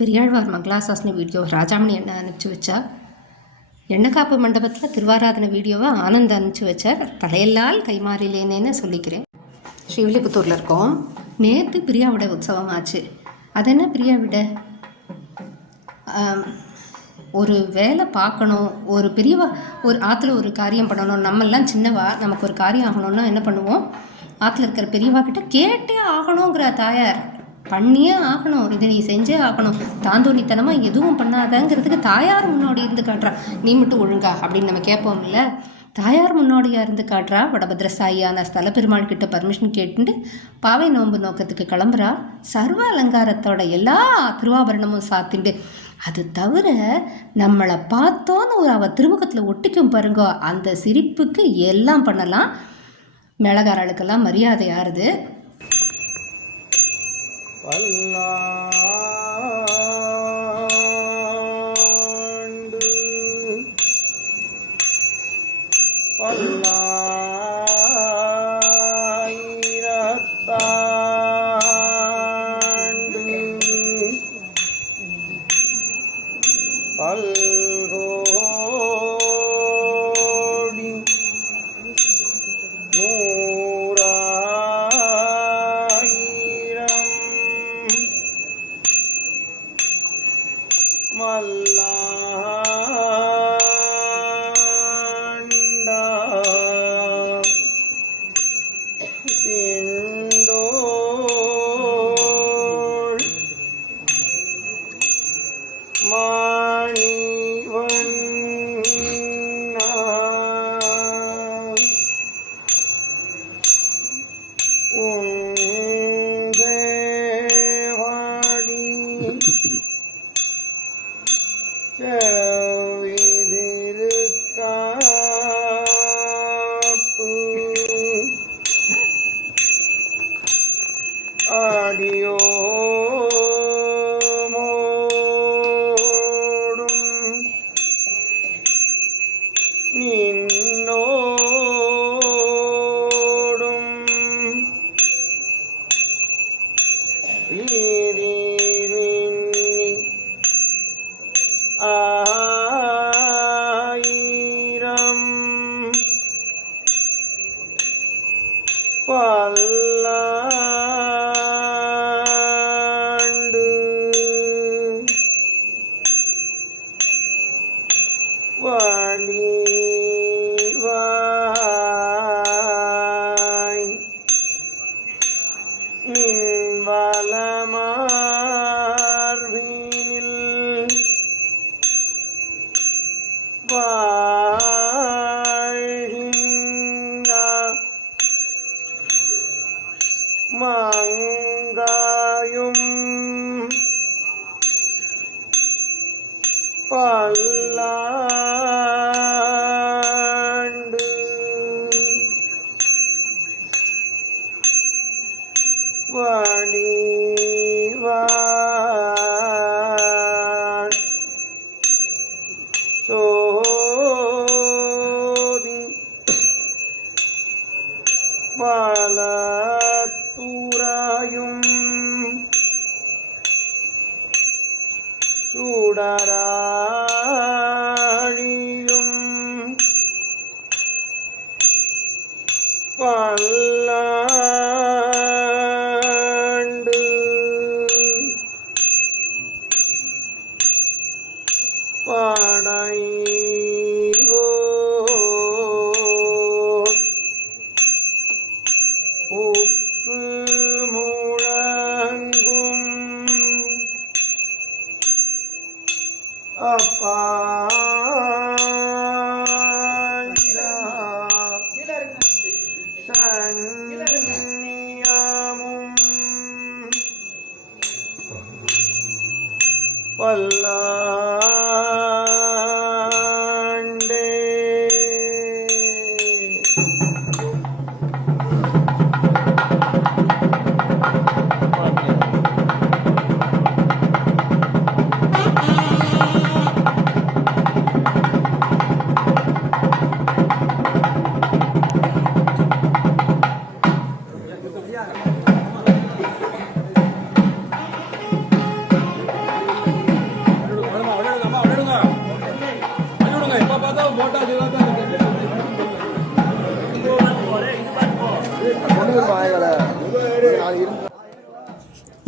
Periyazhwar மங்களாசாசன video Rajamani எண்ணெய் அனுப்பிச்சி வச்சா. எண்ணெய்காப்பு மண்டபத்தில் திருவாராதன வீடியோவை ஆனந்த் அனுப்பிச்சி வச்சார். தலையெல்லால் கைமாறிலேனேன்னு சொல்லிக்கிறேன். ஸ்ரீவில்லிபுத்தூரில் இருக்கோம். நேற்று பிரியாவிட உற்சவம் ஆச்சு. அது என்ன பிரியாவிட? ஒரு வேலை பார்க்கணும், ஒரு பெரியவா ஒரு ஆற்றுல ஒரு காரியம் பண்ணணும். நம்மெல்லாம் சின்னவா, நமக்கு ஒரு காரியம் ஆகணும்னா என்ன பண்ணுவோம்? ஆற்றுல இருக்கிற பெரியவா கிட்ட கேட்டே ஆகணுங்கிற தாயார். பண்ணியே ஆகணும், இதை நீ செஞ்சே ஆகணும், தாந்தோணித்தனமாக எதுவும் பண்ணாதங்கிறதுக்கு தாயார் முன்னாடி இருந்து காட்டுறா. நீ மட்டும் ஒழுங்கா அப்படின்னு நம்ம கேட்போம்ல. தாயார் முன்னாடியாக இருந்து காட்டுறா. வடபத்ரசாயியான ஸ்தல பெருமாள் கிட்ட பர்மிஷன் கேட்டுட்டு பாவை நோன்பு நோக்கத்துக்கு கிளம்புறா. சர்வ அலங்காரத்தோட எல்லா திருவாபரணமும் சாத்திண்டு. அது தவிர நம்மளை பார்த்தோன்னு ஒரு அவள் திருமுகத்தில் ஒட்டிக்கும் பாருங்கோ, அந்த சிரிப்புக்கு எல்லாம் பண்ணலாம். மேளகாரர்களுக்கெல்லாம் மரியாதை யாருது.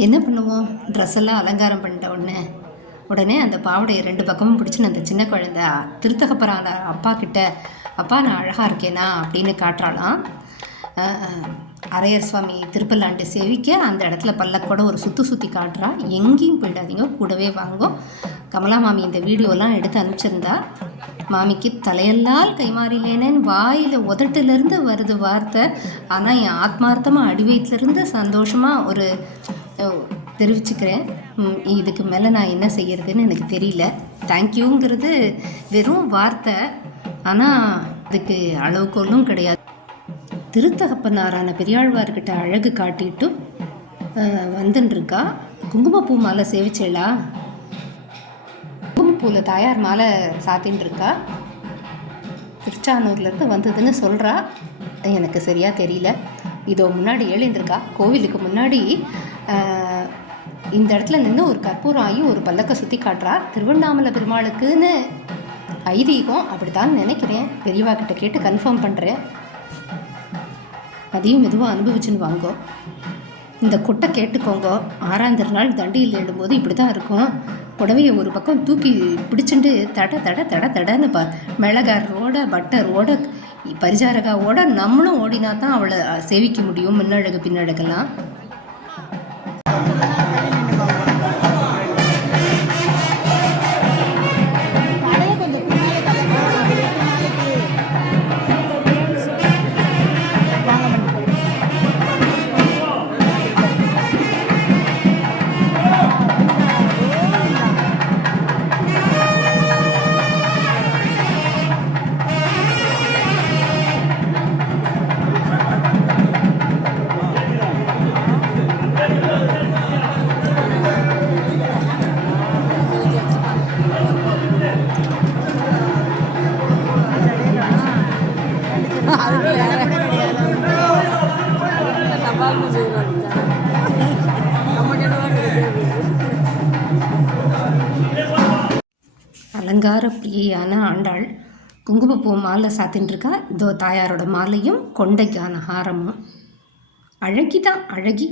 என்ன பண்ணுவோம், ட்ரெஸ் எல்லாம் அலங்காரம் பண்ணிட்ட உடனே அந்த பாவடையை 2 பக்கமும் பிடிச்சின்னு அந்த சின்ன குழந்தை திருத்தகப்பரான அப்பா கிட்ட, அப்பா நான் அழகாக இருக்கேனா அப்படின்னு காட்டுறாளாம். அரையர் சுவாமி திருப்பல்லாண்டு சேவிக்க அந்த இடத்துல பல்லக்கோட ஒரு சுற்றி காட்டுறா. எங்கேயும் போயிடாதீங்க, கூடவே வாங்கோ. கமலா மாமி இந்த வீடியோலாம் எடுத்து அனுப்பிச்சிருந்தா. மாமிக்கு தலையெல்லாம் கைமாறிலேனேன்னு வாயில் உதட்டிலேருந்து வருது வார்த்தை. ஆனால் என் ஆத்மார்த்தமாக அடிவயத்துலேருந்து சந்தோஷமாக ஒரு தெரிவிச்சுக்கிறேன். இதுக்கு மேலே நான் என்ன செய்கிறதுன்னு எனக்கு தெரியல. தேங்க்யூங்கிறது வெறும் வார்த்தை, ஆனால் இதுக்கு அளவுக்கோலும் கிடையாது. திருத்தகப்பனாரான பெரியாழ்வார்கிட்ட அழகு காட்டிட்டு வந்துட்டுருக்கா. குங்குமப்பூ மாலை சேவிச்சேளா? குங்குமப்பூவில் தாயார் மாலை சாத்தின்னு இருக்கா. திருச்சானூர்லேருந்து வந்ததுன்னு சொல்கிறா. எனக்கு சரியாக தெரியல. இதோ முன்னாடி ஏழின்றிருக்கா. கோவிலுக்கு முன்னாடி இந்த இடத்துல நின்று ஒரு கற்பூரம் ஆகி ஒரு பல்லக்கை சுற்றி காட்டுறா. திருவண்ணாமலை பெருமாளுக்குன்னு ஐதீகம், அப்படித்தான் நினைக்கிறேன். பெரியவா கிட்ட கேட்டு கன்ஃபார்ம் பண்ணுறேன். அதையும் மெதுவாக அனுபவிச்சுன்னு வாங்கோ. இந்த கொட்டை கேட்டுக்கோங்க. 6ஆம் திருநாள் தண்டியில் எழும்போது இப்படி தான் இருக்கும். புடவையை ஒரு பக்கம் தூக்கி பிடிச்சிட்டு தடன்னு மிளகாரோட பட்டரோட பரிசாரகாவோட நம்மளும் ஓடினா தான் அவளை சேவிக்க முடியும். முன்னழகு பின்னழகெல்லாம் அலங்கார பிரியையான ஆண்டாள் குங்குமப்பூ மாலை சாத்தின்ட்டுருக்கா. இதோ தாயாரோட மாலையும் கொண்டைக்கான ஹாரமும். அழகிதான் அழகி.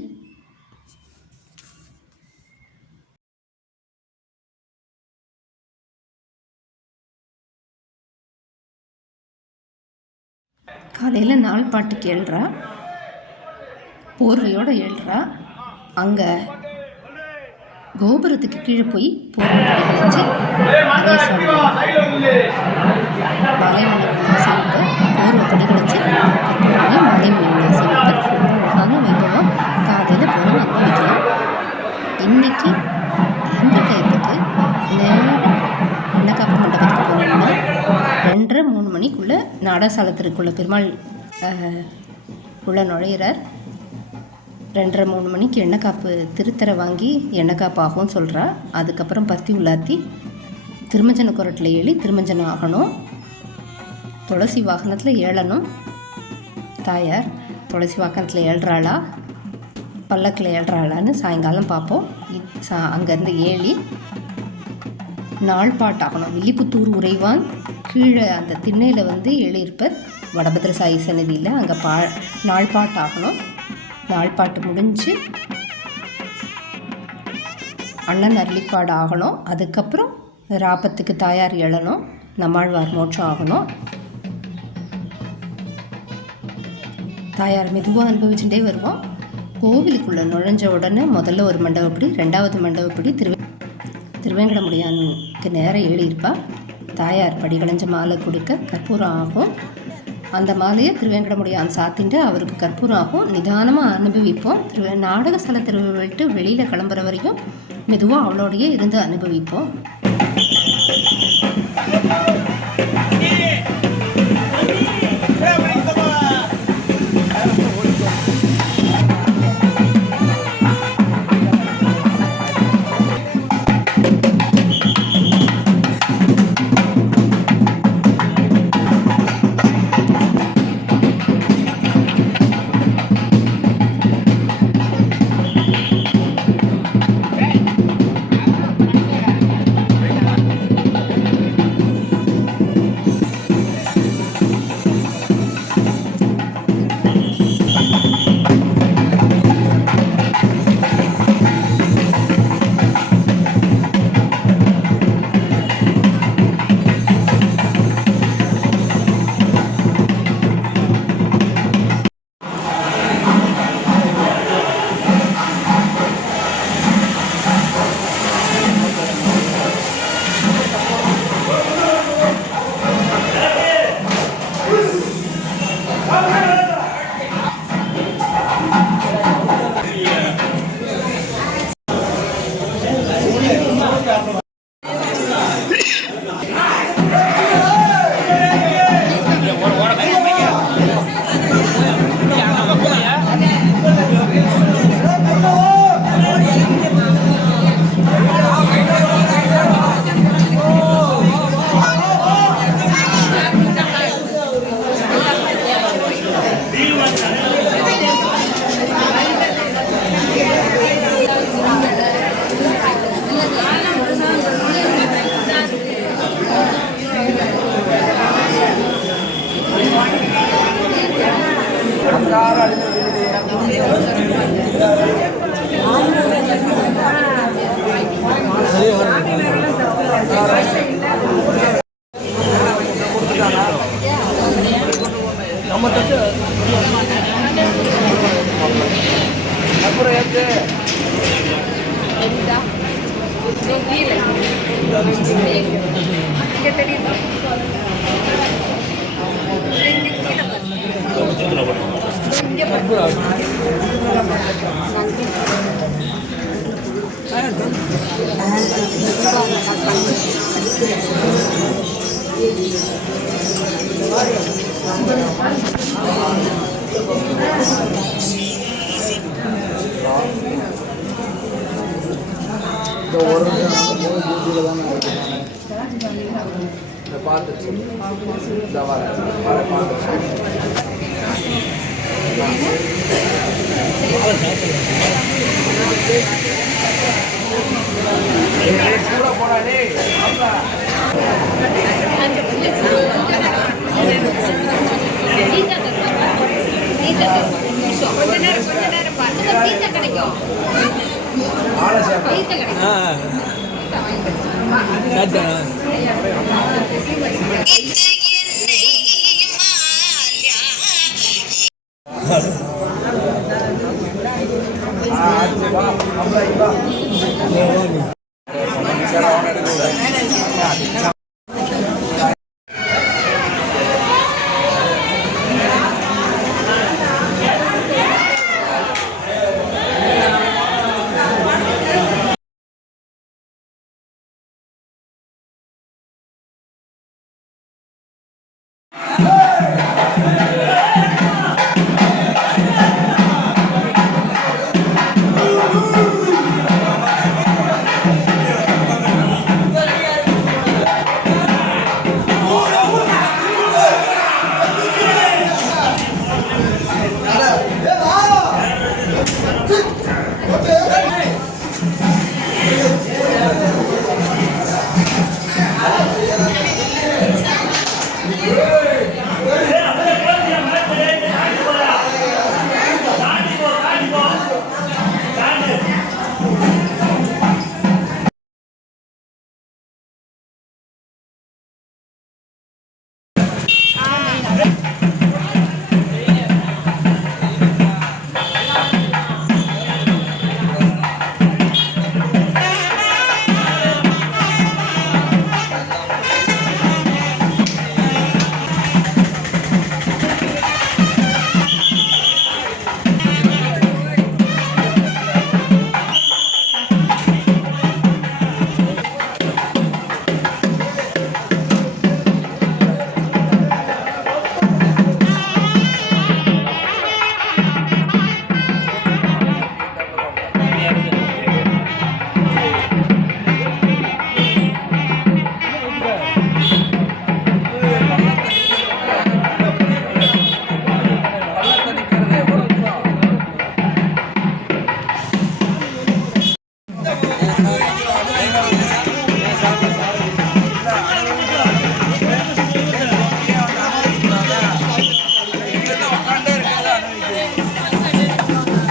காலையில் நாள் பாட்டுக்கு எழுறா. போர்வையோடு எழுறா. அங்கே கோபுரத்துக்கு கீழே போய் போர்வை மாலைமணி சேமிப்பு, போர்வை படி கிடச்சி மாலைமணி சேமிப்பு அழகான வைபவம். காலையில் போகிறோம் அனுபவிக்கலாம். இன்னைக்கு இந்த டயத்துக்கு நேரம் எண்ணக்காப்பு மண்டபத்துக்கு போனோம்னா 2:30-3 மணிக்குள்ளே நாடாசாலத்திற்குள்ள பெருமாள் உள்ள நுழையிறார். 2:30-3 மணிக்கு எண்ணெய்க்காப்பு திருத்தரை வாங்கி எண்ணெய்க்காப்பு ஆகும்னு சொல்கிறா. அதுக்கப்புறம் பருத்தி உள்ளாத்தி திருமஞ்சன குரட்டில் ஏறி திருமஞ்சனம் ஆகணும். துளசி வாகனத்தில் ஏழணும். தாயார் துளசி வாகனத்தில் ஏழ்றாளா பல்லக்கில் ஏழ்றாளான்னு சாயங்காலம் பார்ப்போம். அங்கேருந்து ஏழி நாள்பாட்டாகணும். வில்லிபுத்தூர் உறைவான் கீழே அந்த திண்ணையில் வந்து எழுதியிருப்பர் வடபத்திரசாயி சன்னதியில். அங்கே நாள்பாட்டாகணும். நாள்பாட்டு முடிஞ்சு அண்ணன் அருளிப்பாடு ஆகணும். அதுக்கப்புறம் ராப்பத்துக்கு தாயார் எழணும். நம்மாழ்வார் மோட்சம் ஆகணும். தாயார் மெதுவாக அனுபவிச்சுட்டே வருவோம். கோவிலுக்குள்ளே நுழைஞ்ச உடனே முதல்ல ஒரு மண்டபப்படி, 2வது மண்டபப்படி திருவேங்கடமுடியானுக்கு நேரம் ஏறியிருப்பா. தாயார் படிகளைஞ்ச மாலை கொடுக்க கற்பூரம் ஆகும். அந்த மாலையை திருவேங்கடமுடியான் சாத்திட்டு அவருக்கு கற்பூரம் ஆகும். நிதானமாக அனுபவிப்போம். நாடக ஸ்தல திருவிழா விட்டு வெளியில் கிளம்புற வரைக்கும் மெதுவாக அவளோடையே இருந்து அனுபவிப்போம்.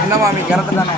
என்ன மாமி கரெக்டு தானே?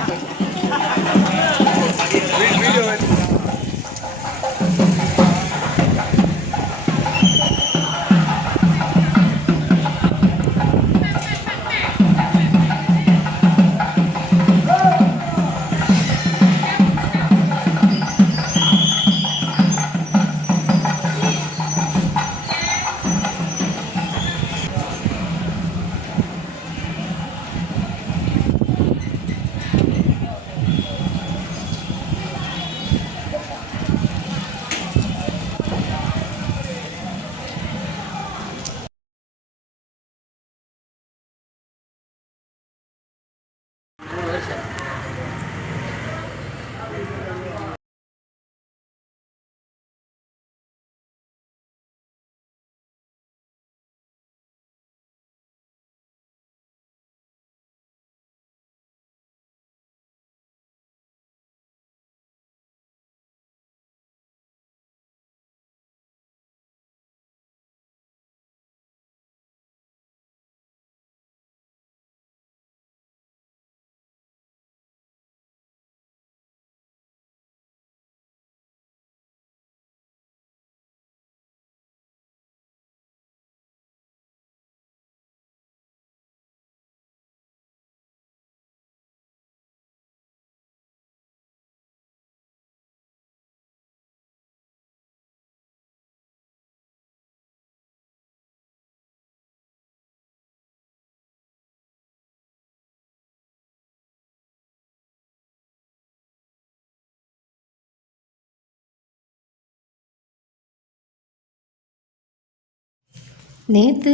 நேற்று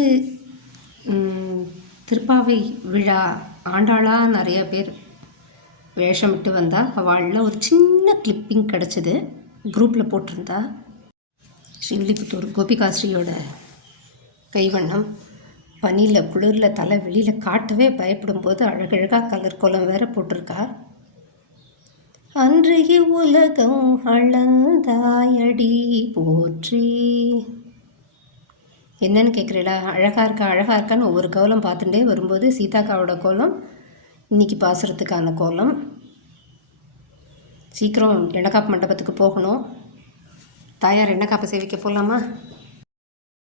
திருப்பாவை விழா ஆண்டாளாக நிறைய பேர் வேஷமிட்டு வந்தா. அவளில் ஒரு சின்ன கிளிப்பிங் கிடச்சிது, குரூப்பில் போட்டிருந்தா. ஸ்ரீவில்லிபுத்தூர் கோபிகாஸ்ரீயோட கைவண்ணம் பனியில் குளிரில் தலை வெளியில் காட்டவே பயப்படும்போது அழகழகாக கலர் கோலம் வேற போட்டிருக்கா. அன்றைய உலகம் அளந்தாயடி போற்றி. என்னன்னு கேட்குறீங்களா? அழகாக இருக்கான்னு ஒவ்வொரு கோலம் பார்த்துட்டே வரும்போது சீதாக்காவோட கோலம் இன்றைக்கி பாசுறதுக்கான கோலம். சீக்கிரம் எண்ணக்காப்பு மண்டபத்துக்கு போகணும். தாயார் எண்ணக்காப்பை சேவிக்க போகலாமா?